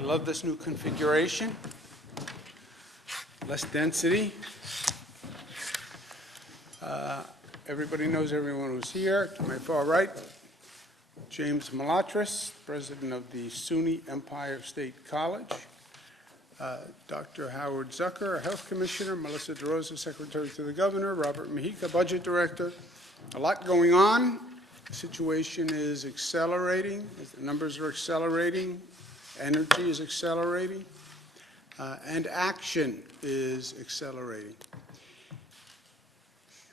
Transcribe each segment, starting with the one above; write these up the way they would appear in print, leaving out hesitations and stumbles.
I love this new configuration. Less density. Everybody knows everyone who's here. To my far right, James Malatras, president of the SUNY Empire State College. Dr. Howard Zucker, a health commissioner. Melissa DeRosa, secretary to the governor. Robert Mujica, budget director. A lot going on. The situation is accelerating. The numbers are accelerating. Energy is accelerating. And action is accelerating.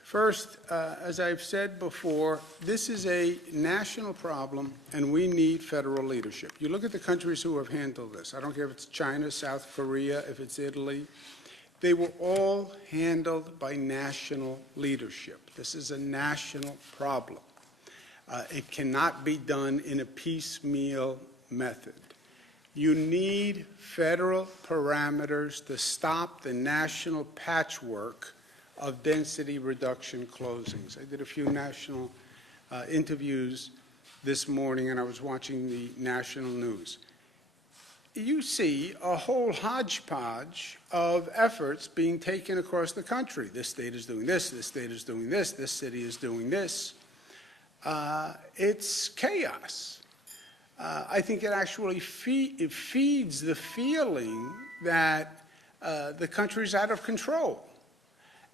First, as I've said before, this is a national problem, and we need federal leadership. You look at the countries who have handled this. I don't care if it's China, South Korea, if it's Italy. They were all handled by national leadership. This is a national problem. It cannot be done in a piecemeal method. You need federal parameters to stop the national patchwork of density reduction closings. I did a few national interviews this morning, and I was watching the national news. You see a whole hodgepodge of efforts being taken across the country. This state is doing this state is doing this city is doing this. It's chaos. I think it actually feeds the feeling that the country's out of control.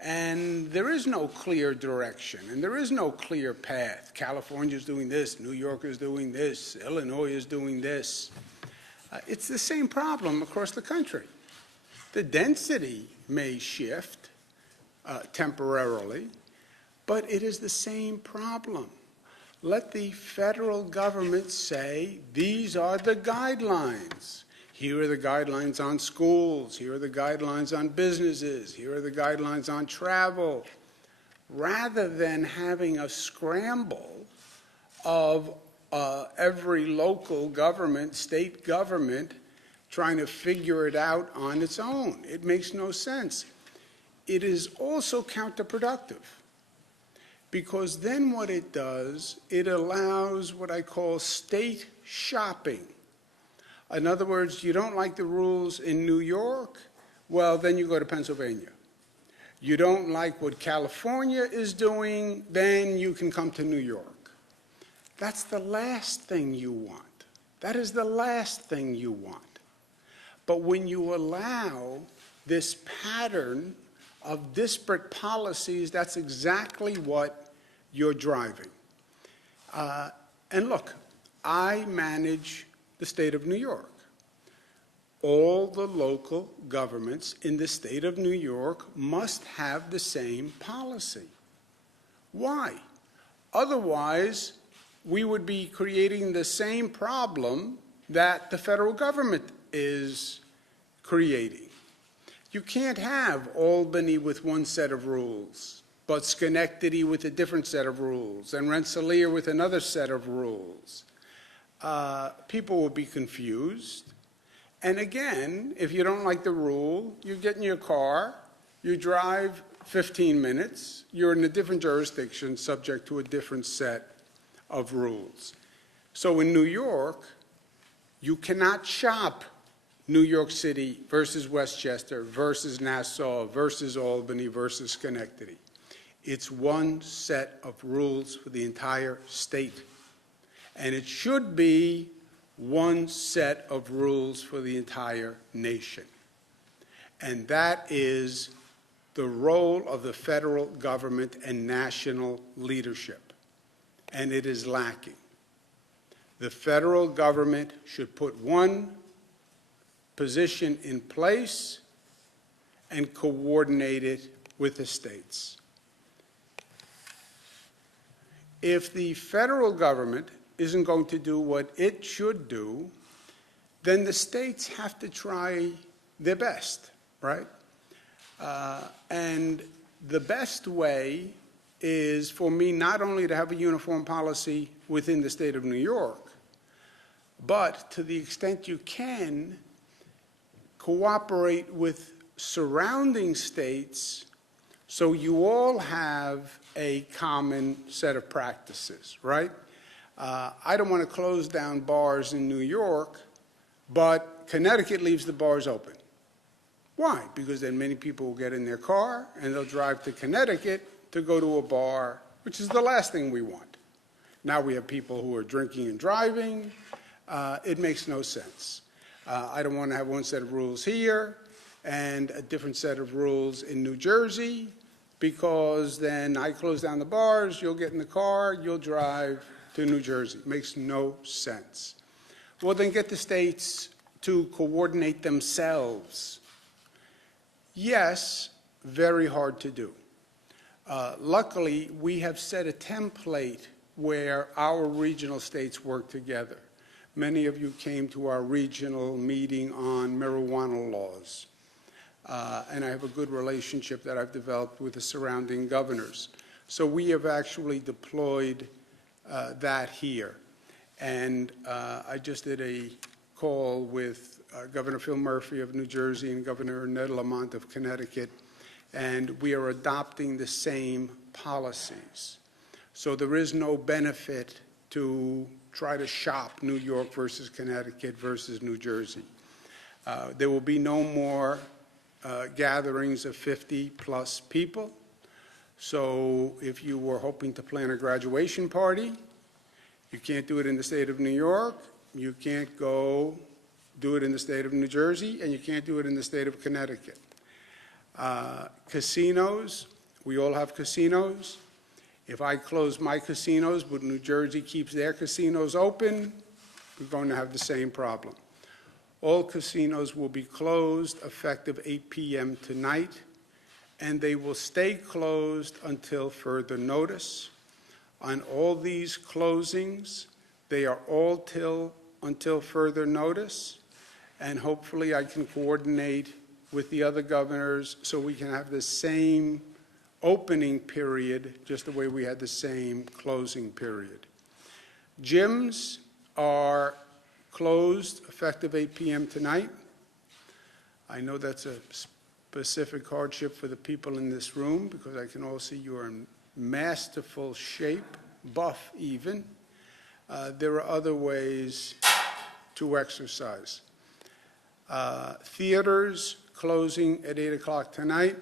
And there is no clear direction, and there is no clear path. California is doing this, New York is doing this, Illinois is doing this. It's the same problem across the country. The density may shift temporarily, but it is the same problem. Let the federal government say, these are the guidelines. Here are the guidelines on schools. Here are the guidelines on businesses. Here are the guidelines on travel. Rather than having a scramble of every local government, state government, trying to figure it out on its own. It makes no sense. It is also counterproductive, because then what it does, it allows what I call state shopping. In other words, you don't like the rules in New York? Well, then you go to Pennsylvania. You don't like what California is doing? Then you can come to New York. That's the last thing you want. That is the last thing you want. But when you allow this pattern of disparate policies, that's exactly what you're driving. And look, I manage the state of New York. All the local governments in the state of New York must have the same policy. Why? Otherwise, we would be creating the same problem that the federal government is creating. You can't have Albany with one set of rules, but Schenectady with a different set of rules, and Rensselaer with another set of rules. People will be confused. And again, if you don't like the rule, you get in your car, you drive 15 minutes, you're in a different jurisdiction subject to a different set of rules. So in New York, you cannot shop New York City versus Westchester versus Nassau versus Albany versus Schenectady. It's one set of rules for the entire state. And it should be one set of rules for the entire nation. And that is the role of the federal government and national leadership. And it is lacking. The federal government should put one position in place and coordinate it with the states. If the federal government isn't going to do what it should do, then the states have to try their best, right? And the best way is for me not only to have a uniform policy within the state of New York, but to the extent you can, cooperate with surrounding states so you all have a common set of practices, right? I don't want to close down bars in New York But Connecticut leaves the bars open. Why? Because then many people will get in their car and they'll drive to Connecticut to go to a bar, which is the last thing we want. Now we have people who are drinking and driving. It makes no sense. I don't want to have one set of rules here and a different set of rules in New Jersey, because then I close down the bars, you'll get in the car, you'll drive to New Jersey. It makes no sense. Well, then get the states to coordinate themselves. Yes, very hard to do. Luckily, we have set a template where our regional states work together. Many of you came to our regional meeting on marijuana laws. And I have a good relationship that I've developed with the surrounding governors. So we have actually deployed that here. And I just did a call with Governor Phil Murphy of New Jersey and Governor Ned Lamont of Connecticut, and we are adopting the same policies. So there is no benefit to try to shop New York versus Connecticut versus New Jersey. There will be no more gatherings of 50-plus people. So if you were hoping to plan a graduation party, you can't do it in the state of New York, you can't go do it in the state of New Jersey, and you can't do it in the state of Connecticut. Casinos, we all have casinos. If I close my casinos, but New Jersey keeps their casinos open, we're going to have the same problem. All casinos will be closed effective 8 p.m. tonight, and they will stay closed until further notice. On all these closings, they are all until further notice, and hopefully I can coordinate with the other governors so we can have the same opening period, just the way we had the same closing period. Gyms are closed effective 8 p.m. tonight. I know that's a specific hardship for the people in this room because I can all see you are in masterful shape, buff even. There are other ways to exercise. Theaters closing at 8 o'clock tonight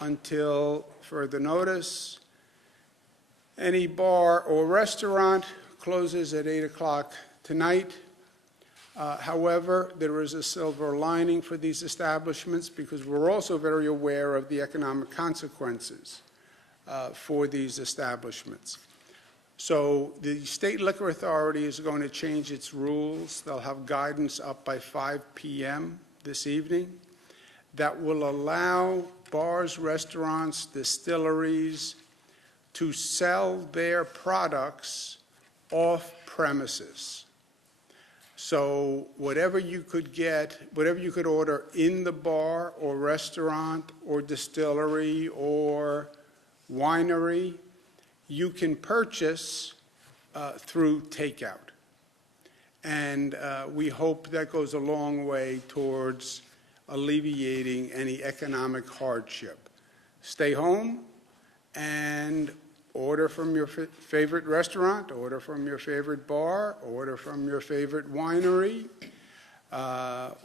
until further notice. Any bar or restaurant closes at 8 o'clock tonight. However, there is a silver lining for these establishments because we're also very aware of the economic consequences for these establishments. So the State Liquor Authority is going to change its rules. They'll have guidance up by 5 p.m. this evening that will allow bars, restaurants, distilleries to sell their products off premises. So whatever you could get, whatever you could order in the bar or restaurant or distillery or winery, you can purchase through takeout. And we hope that goes a long way towards alleviating any economic hardship. Stay home and order from your favorite restaurant, order from your favorite bar, order from your favorite winery,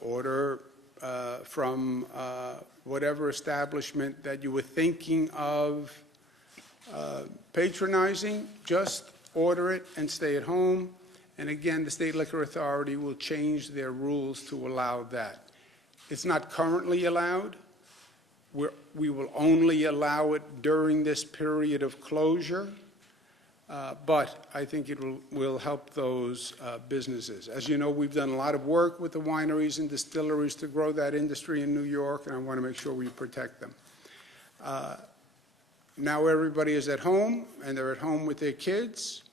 order from whatever establishment that you were thinking of patronizing. Just order it and stay at home. And again, the State Liquor Authority will change their rules to allow that. It's not currently allowed. We will only allow it during this period of closure, but I think it will help those businesses. As you know, we've done a lot of work with the wineries and distilleries to grow that industry in New York, and I want to make sure we protect them. Now everybody is at home, and they're at home with their kids.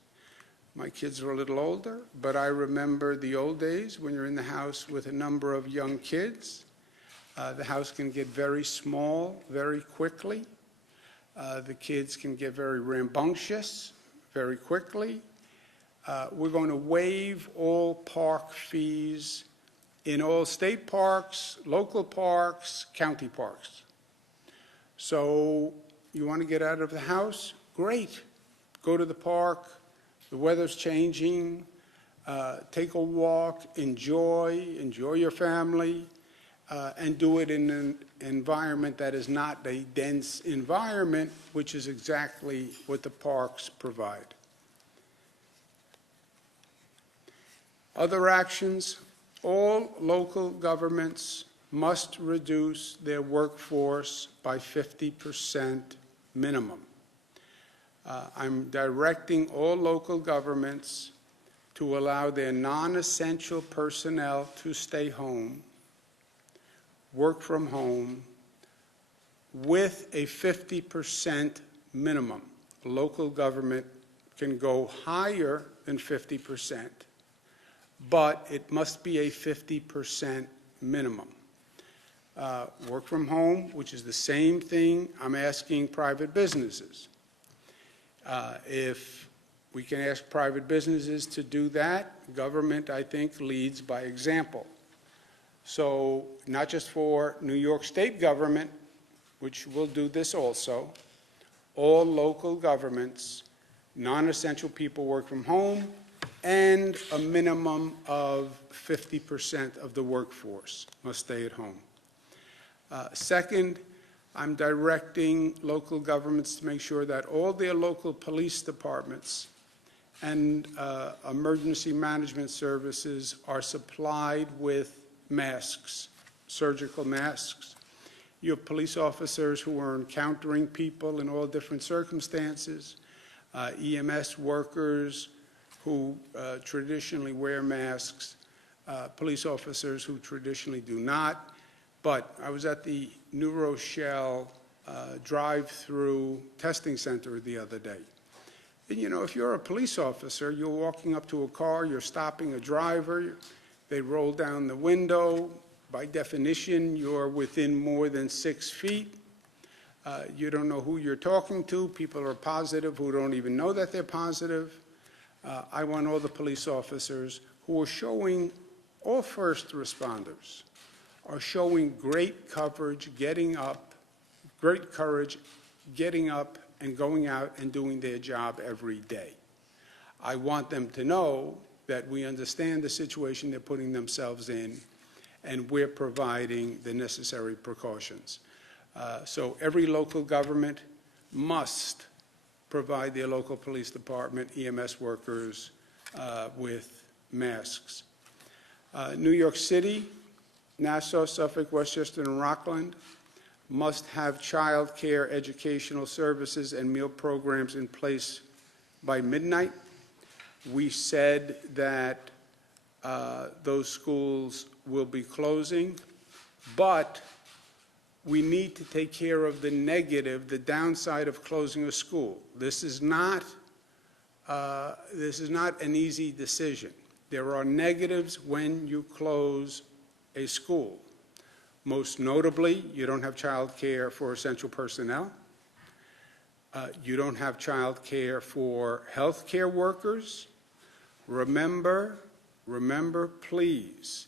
My kids are a little older, but I remember the old days when you're in the house with a number of young kids. The house can get very small very quickly. The kids can get very rambunctious very quickly. We're going to waive all park fees in all state parks, local parks, county parks. So you want to get out of the house? Great. Go to the park. The weather's changing. take a walk, enjoy your family, and do it in an environment that is not a dense environment, which is exactly what the parks provide. Other actions: all local governments must reduce their workforce by 50% minimum. I'm directing all local governments to allow their non-essential personnel to stay home, work from home, with a 50% minimum. Local government can go higher than 50%, but it must be a 50% minimum. Work from home, which is the same thing I'm asking private businesses. If we can ask private businesses to do that, government, I think, leads by example. So not just for New York State government, which will do this also, all local governments, non-essential people work from home, and a minimum of 50% of the workforce must stay at home. Second, I'm directing local governments to make sure that all their local police departments and emergency management services are supplied with masks, surgical masks. You have police officers who are encountering people in all different circumstances, EMS workers who traditionally wear masks, police officers who traditionally do not. But I was at the New Rochelle drive-through testing center the other day. And, you know, if you're a police officer, you're walking up to a car, you're stopping a driver, they roll down the window. By definition, you're within more than 6 feet. You don't know who you're talking to. People are positive who don't even know that they're positive. I want all the police officers who are showing, all first responders, are showing great coverage, great courage, getting up and going out and doing their job every day. I want them to know that we understand the situation they're putting themselves in, and we're providing the necessary precautions. So every local government must provide their local police department, EMS workers with masks. New York City, Nassau, Suffolk, Westchester, and Rockland must have child care, educational services, and meal programs in place by midnight. We said that those schools will be closing, but we need to take care of the negative, the downside of closing a school. This is not an easy decision. There are negatives when you close a school. Most notably, you don't have child care for essential personnel. You don't have child care for health care workers. Remember, please,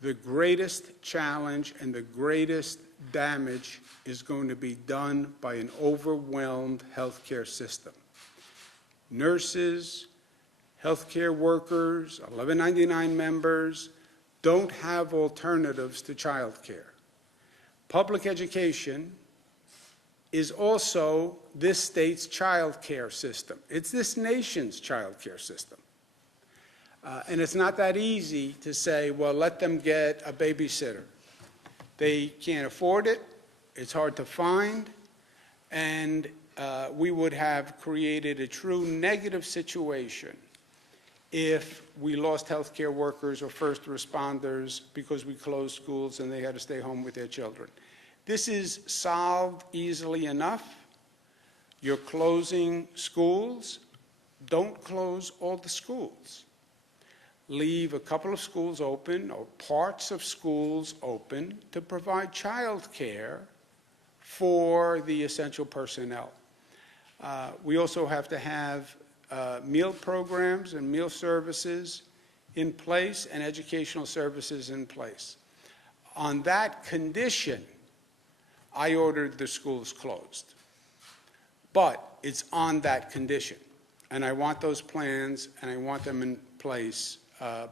the greatest challenge and the greatest damage is going to be done by an overwhelmed healthcare system. Nurses, healthcare workers, 1199 members don't have alternatives to child care. Public education is also this state's child care system. It's this nation's child care system. And it's not that easy to say, well, let them get a babysitter. They can't afford it. It's hard to find. And we would have created a true negative situation if we lost healthcare workers or first responders because we closed schools and they had to stay home with their children. This is solved easily enough. You're closing schools. Don't close all the schools. Leave a couple of schools open or parts of schools open to provide child care for the essential personnel. We also have to have meal programs and meal services in place and educational services in place. On that condition, I ordered the schools closed. But it's on that condition. And I want those plans and I want them in place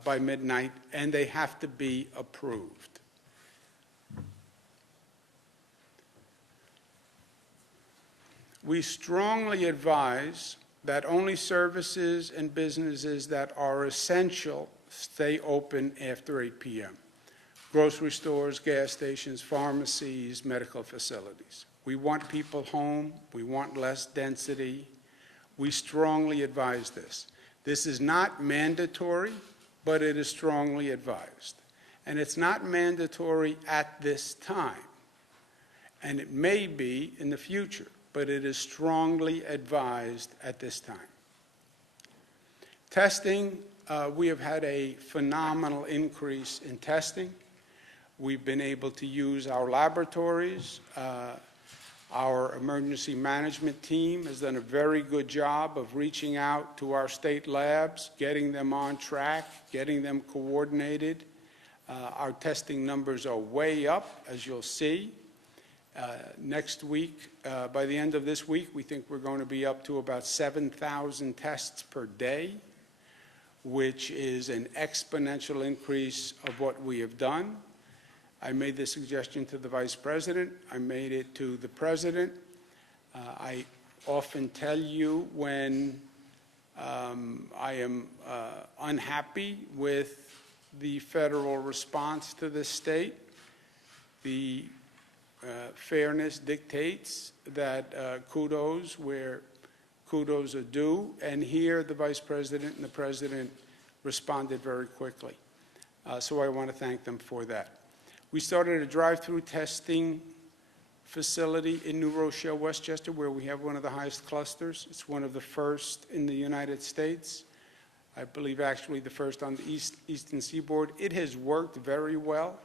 by midnight, and they have to be approved. We strongly advise that only services and businesses that are essential stay open after 8 p.m. Grocery stores, gas stations, pharmacies, medical facilities. We want people home. We want less density. We strongly advise this. This is not mandatory, but it is strongly advised. And it's not mandatory at this time. And it may be in the future, but it is strongly advised at this time. Testing, we have had a phenomenal increase in testing. We've been able to use our laboratories. Our emergency management team has done a very good job of reaching out to our state labs, getting them on track, getting them coordinated. Our testing numbers are way up, as you'll see. Next week, by the end of this week, we think we're going to be up to about 7,000 tests per day, which is an exponential increase of what we have done. I made the suggestion to the Vice President. I made it to the President. I often tell you when I am unhappy with the federal response to the state. The fairness dictates that kudos where kudos are due, and here the Vice President and the President responded very quickly. So I want to thank them for that. We started a drive-through testing facility in New Rochelle, Westchester, where we have one of the highest clusters. It's one of the first in the United States. I believe actually the first on the eastern seaboard. It has worked very well.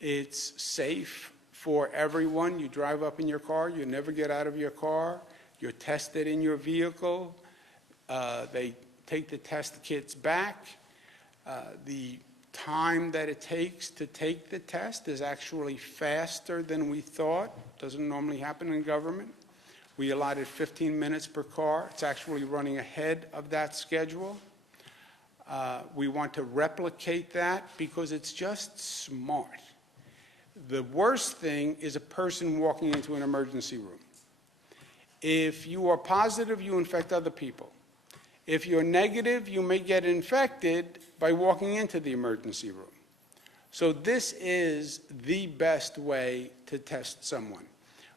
It's safe for everyone. You drive up in your car, you never get out of your car. You're tested in your vehicle. They take the test kits back. The time that it takes to take the test is actually faster than we thought. Doesn't normally happen in government. We allotted 15 minutes per car. It's actually running ahead of that schedule. We want to replicate that because it's just smart. The worst thing is a person walking into an emergency room. If you are positive, you infect other people. If you're negative, you may get infected by walking into the emergency room. So this is the best way to test someone.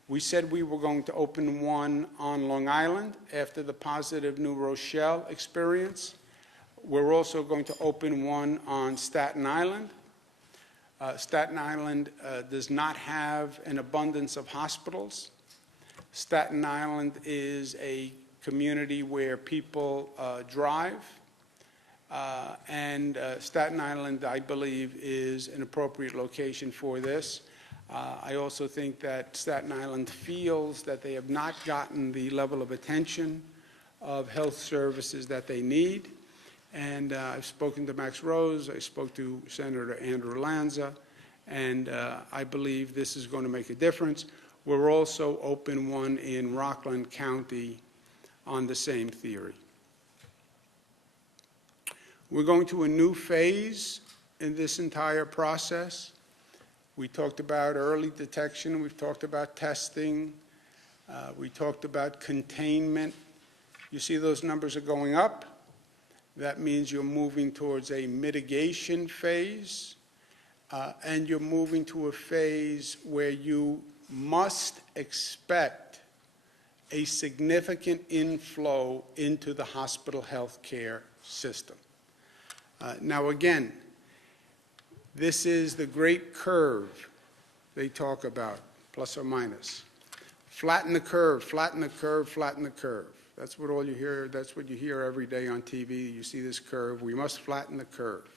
We said we were going to open one on Long Island after the positive New Rochelle experience. We're also going to open one on Staten Island. Staten Island does not have an abundance of hospitals. Staten Island is a community where people drive, and Staten Island, I believe, is an appropriate location for this. I also think that Staten Island feels that they have not gotten the level of attention of health services that they need. And I've spoken to Max Rose, I spoke to Senator Andrew Lanza, and I believe this is going to make a difference. We're also open one in Rockland County on the same theory. We're going to a new phase in this entire process. We talked about early detection, we've talked about testing, we talked about containment. You see those numbers are going up. That means you're moving towards a mitigation phase, and you're moving to a phase where you must expect a significant inflow into the hospital health care system. Now again, this is the great curve they talk about, plus or minus. Flatten the curve, flatten the curve, flatten the curve. That's what all you hear, that's what you hear every day on TV. You see this curve, we must flatten the curve.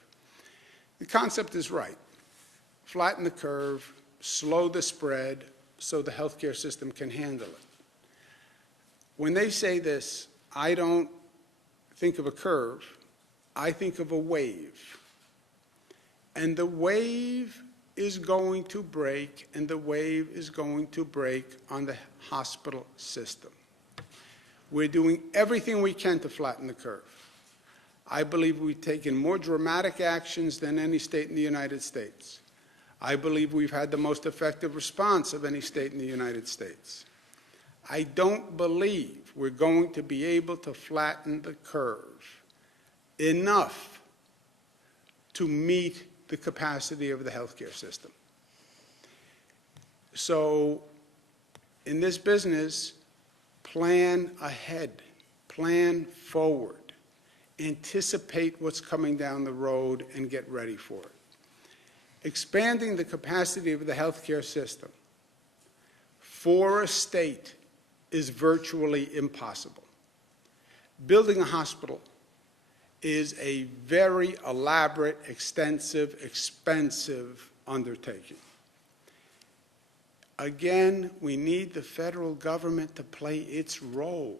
The concept is right. Flatten the curve, slow the spread so the healthcare system can handle it. When they say this, I don't think of a curve, I think of a wave. And the wave is going to break, and the wave is going to break on the hospital system. We're doing everything we can to flatten the curve. I believe we've taken more dramatic actions than any state in the United States. I believe we've had the most effective response of any state in the United States. I don't believe we're going to be able to flatten the curve enough to meet the capacity of the healthcare system. So in this business, plan ahead, plan forward, anticipate what's coming down the road and get ready for it. Expanding the capacity of the healthcare system for a state is virtually impossible. Building a hospital is a very elaborate, extensive, expensive undertaking. Again, we need the federal government to play its role.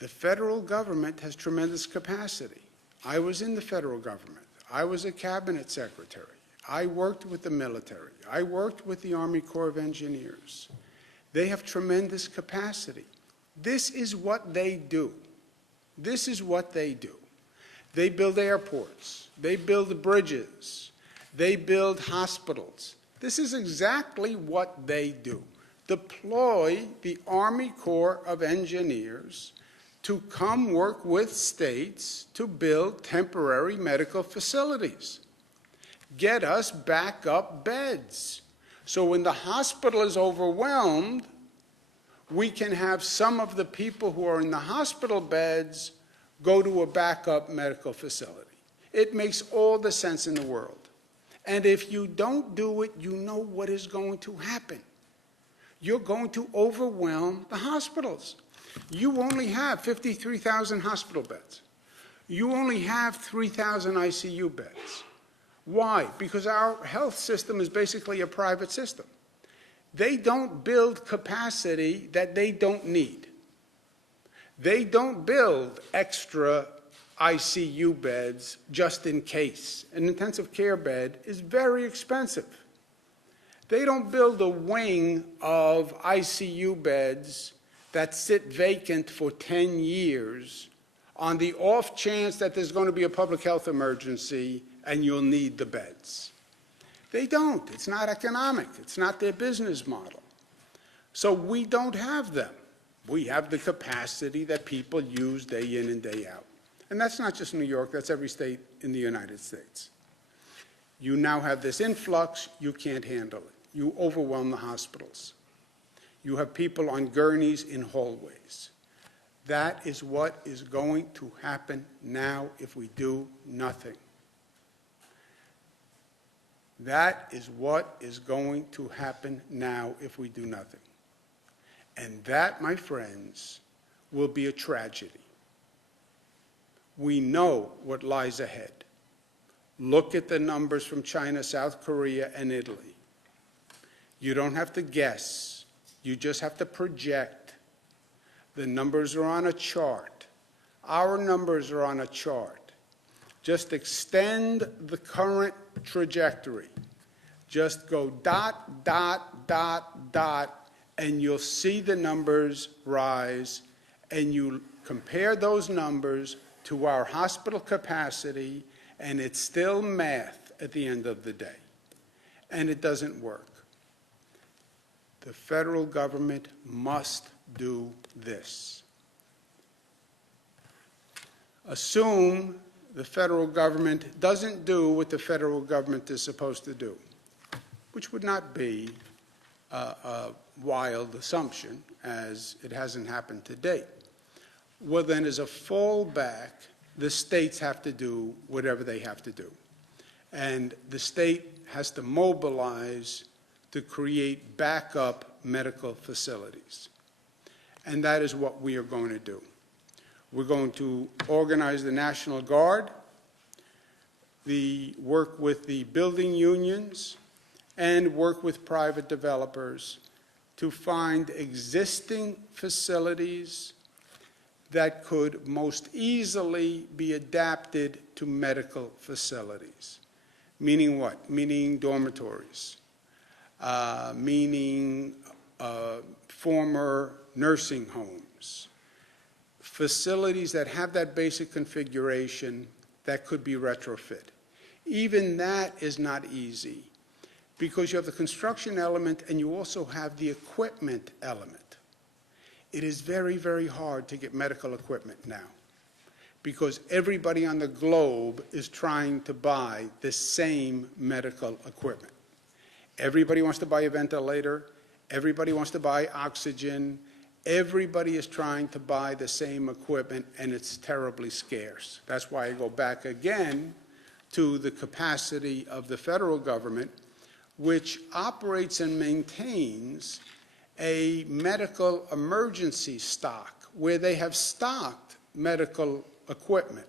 The federal government has tremendous capacity. I was in the federal government. I was a cabinet secretary. I worked with the military. I worked with the Army Corps of Engineers. They have tremendous capacity. This is what they do. This is what they do. They build airports. They build bridges. They build hospitals. This is exactly what they do. Deploy the Army Corps of Engineers to come work with states to build temporary medical facilities. Get us backup beds. So when the hospital is overwhelmed, we can have some of the people who are in the hospital beds go to a backup medical facility. It makes all the sense in the world. And if you don't do it, you know what is going to happen. You're going to overwhelm the hospitals. You only have 53,000 hospital beds. You only have 3,000 ICU beds. Why? Because our health system is basically a private system. They don't build capacity that they don't need. They don't build extra ICU beds just in case. An intensive care bed is very expensive. They don't build a wing of ICU beds that sit vacant for 10 years on the off chance that there's going to be a public health emergency and you'll need the beds. They don't. It's not economic. It's not their business model. So we don't have them. We have the capacity that people use day in and day out. And that's not just New York. That's every state in the United States. You now have this influx. You can't handle it. You overwhelm the hospitals. You have people on gurneys in hallways. That is what is going to happen now if we do nothing. That is what is going to happen now if we do nothing. And that, my friends, will be a tragedy. We know what lies ahead. Look at the numbers from China, South Korea, and Italy. You don't have to guess. You just have to project. The numbers are on a chart. Our numbers are on a chart. Just extend the current trajectory. Just go dot, dot, dot, dot, and you'll see the numbers rise, and you compare those numbers to our hospital capacity, and it's still math at the end of the day. And it doesn't work. The federal government must do this. Assume the federal government doesn't do what the federal government is supposed to do, which would not be a wild assumption, as it hasn't happened to date. Well, then, as a fallback, the states have to do whatever they have to do. And the state has to mobilize to create backup medical facilities. And that is what we are going to do. We're going to organize the National Guard, work with the building unions, and work with private developers to find existing facilities that could most easily be adapted to medical facilities. Meaning what? Meaning dormitories, meaning former nursing homes, facilities that have that basic configuration that could be retrofit. Even that is not easy because you have the construction element and you also have the equipment element. It is very, very hard to get medical equipment now because everybody on the globe is trying to buy the same medical equipment. Everybody wants to buy a ventilator. Everybody wants to buy oxygen. Everybody is trying to buy the same equipment, and it's terribly scarce. That's why I go back again to the capacity of the federal government, which operates and maintains a medical emergency stock where they have stocked medical equipment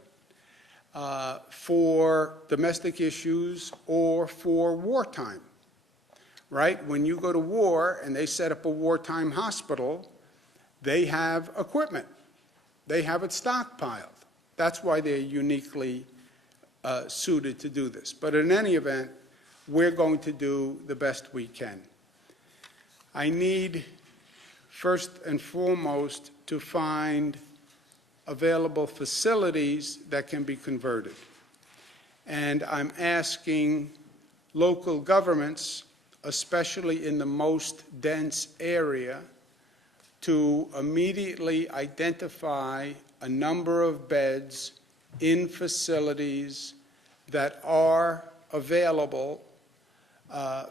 for domestic issues or for wartime, right? When you go to war and they set up a wartime hospital, they have equipment. They have it stockpiled. That's why they're uniquely suited to do this. But in any event, we're going to do the best we can. I need, first and foremost, to find available facilities that can be converted. And I'm asking local governments, especially in the most dense area, to immediately identify a number of beds in facilities that are available.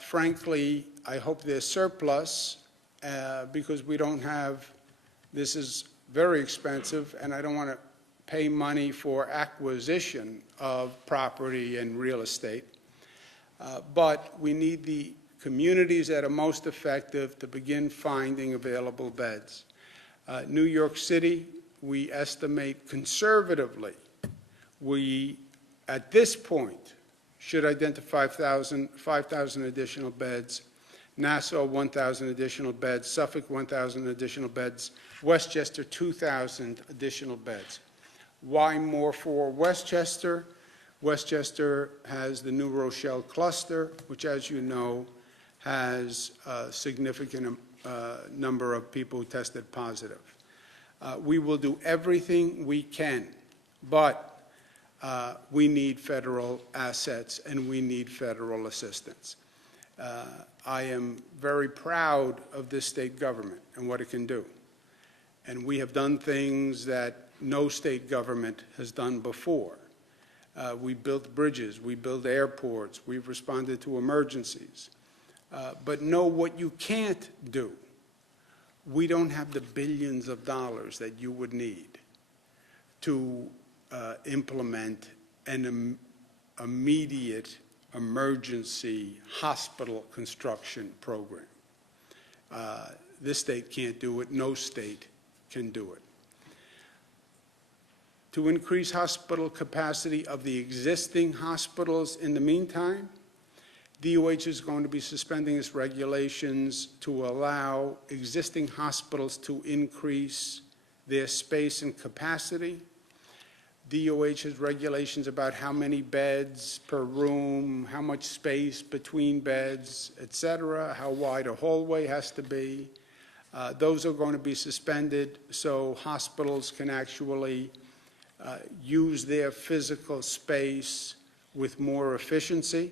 Frankly, I hope they're surplus because we don't have, this is very expensive, and I don't want to pay money for acquisition of property and real estate. But we need the communities that are most effective to begin finding available beds. New York City, we estimate conservatively, we at this point should identify 5,000 additional beds, Nassau 1,000 additional beds, Suffolk 1,000 additional beds, Westchester 2,000 additional beds. Why more for Westchester? Westchester has the New Rochelle cluster, which, as you know, has a significant number of people who tested positive. We will do everything we can, but we need federal assets and we need federal assistance. I am very proud of this state government and what it can do. And we have done things that no state government has done before. We built bridges, we built airports, we've responded to emergencies. But know what you can't do. We don't have the billions of dollars that you would need to implement an immediate emergency hospital construction program. This state can't do it. No state can do it. To increase hospital capacity of the existing hospitals in the meantime, DOH is going to be suspending its regulations to allow existing hospitals to increase their space and capacity. DOH has regulations about how many beds per room, how much space between beds, et cetera, how wide a hallway has to be. Those are going to be suspended so hospitals can actually use their physical space with more efficiency.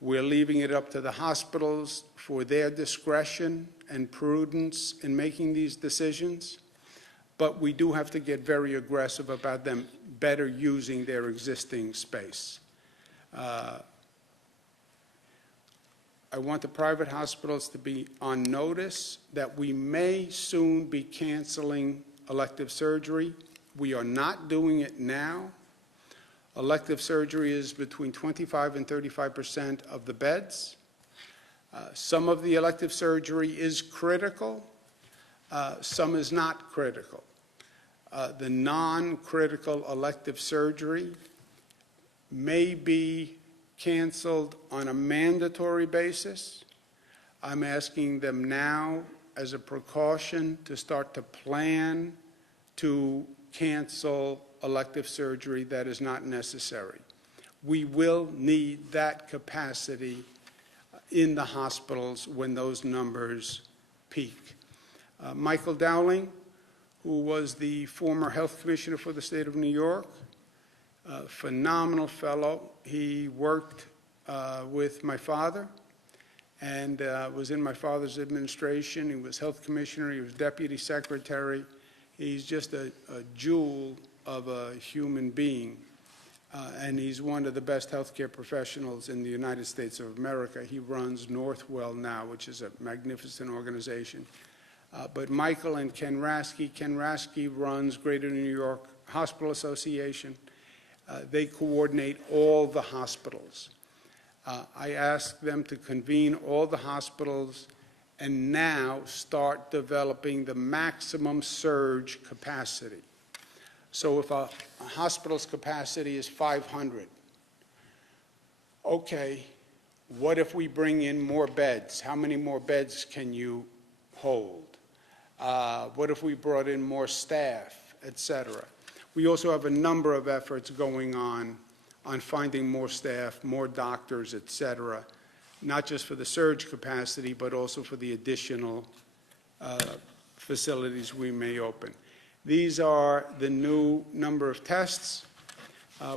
We're leaving it up to the hospitals for their discretion and prudence in making these decisions, but we do have to get very aggressive about them better using their existing space. I want the private hospitals to be on notice that we may soon be canceling elective surgery. We are not doing it now. Elective surgery is between 25 and 35% of the beds. Some of the elective surgery is critical. Some is not critical. The non-critical elective surgery may be canceled on a mandatory basis. I'm asking them now, as a precaution, to start to plan to cancel elective surgery that is not necessary. We will need that capacity in the hospitals when those numbers peak. Michael Dowling, who was the former health commissioner for the state of New York, a phenomenal fellow. He worked with my father and was in my father's administration. He was health commissioner. He was deputy secretary. He's just a jewel of a human being. And he's one of the best healthcare professionals in the United States of America. He runs Northwell now, which is a magnificent organization. But Michael and Ken Rasky runs Greater New York Hospital Association. They coordinate all the hospitals. I asked them to convene all the hospitals and now start developing the maximum surge capacity. So if a hospital's capacity is 500, okay, what if we bring in more beds? How many more beds can you hold? What if we brought in more staff, et cetera? We also have a number of efforts going on finding more staff, more doctors, et cetera, not just for the surge capacity, but also for the additional facilities we may open. These are the new number of tests.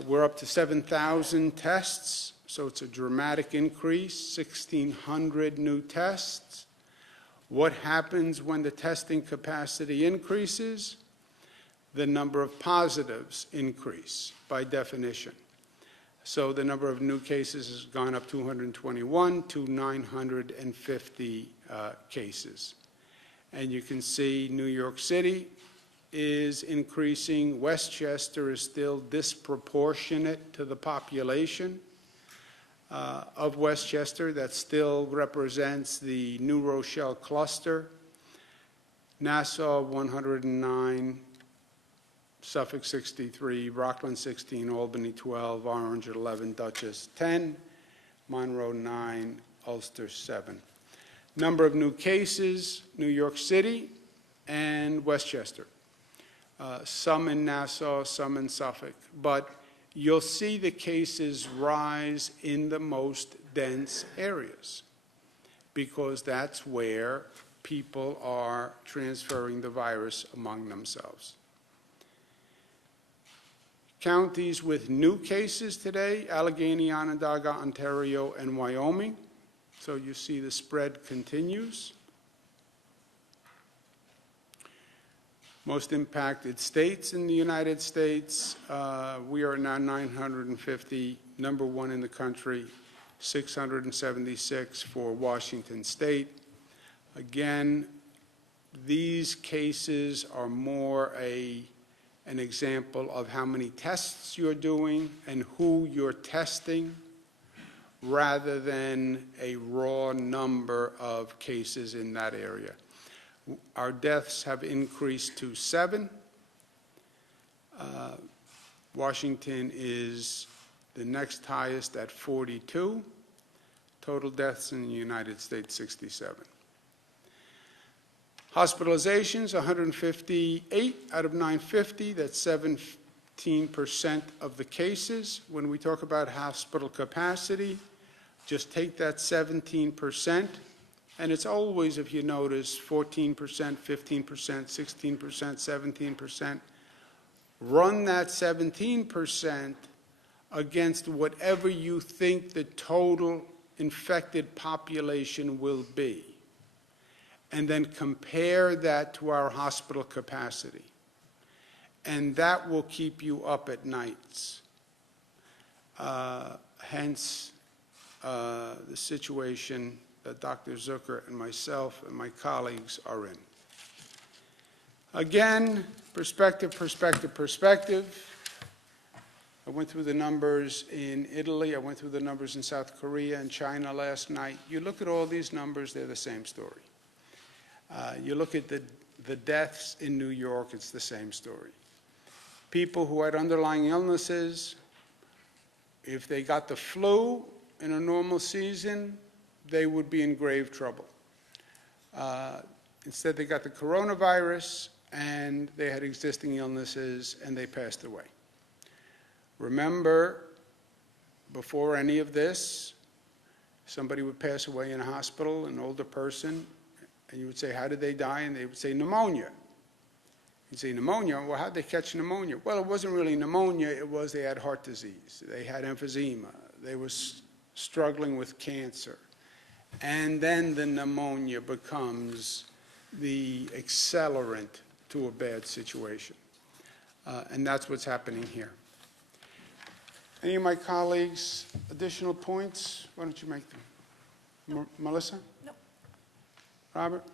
We're up to 7,000 tests, so it's a dramatic increase, 1,600 new tests. What happens when the testing capacity increases? The number of positives increase by definition. So the number of new cases has gone up 221 to 950 cases. And you can see New York City is increasing. Westchester is still disproportionate to the population of Westchester. That still represents the New Rochelle cluster. Nassau, 109. Suffolk 63, Rockland 16, Albany 12, Orange 11, Dutchess 10, Monroe 9, Ulster 7. Number of new cases, New York City and Westchester. Some in Nassau, some in Suffolk. But you'll see the cases rise in the most dense areas because that's where people are transferring the virus among themselves. Counties with new cases today, Allegheny, Onondaga, Ontario, and Wyoming. So you see the spread continues. Most impacted states in the United States, we are now 950, number one in the country, 676 for Washington State. Again, these cases are more an example of how many tests you're doing and who you're testing rather than a raw number of cases in that area. Our deaths have increased to 7. Washington is the next highest at 42. Total deaths in the United States, 67. Hospitalizations, 158 out of 950. That's 17% of the cases. When we talk about hospital capacity, just take that 17%, and it's always, if you notice, 14%, 15%, 16%, 17%. Run that 17% against whatever you think the total infected population will be, and then compare that to our hospital capacity. And that will keep you up at nights. Hence, the situation that Dr. Zucker and myself and my colleagues are in. Again, perspective, perspective, perspective. I went through the numbers in Italy. I went through the numbers in South Korea and China last night. You look at all these numbers, they're the same story. You look at the deaths in New York, it's the same story. People who had underlying illnesses, if they got the flu in a normal season, they would be in grave trouble. Instead, they got the coronavirus, and they had existing illnesses, and they passed away. Remember, before any of this, somebody would pass away in a hospital, an older person, and you would say, how did they die? And they would say, pneumonia. You'd say pneumonia. Well, how'd they catch pneumonia? Well, it wasn't really pneumonia. It was they had heart disease. They had emphysema. They were struggling with cancer. And then the pneumonia becomes the accelerant to a bad situation. And that's what's happening here. Any of my colleagues, additional points? Why don't you make them? Melissa? No. Robert?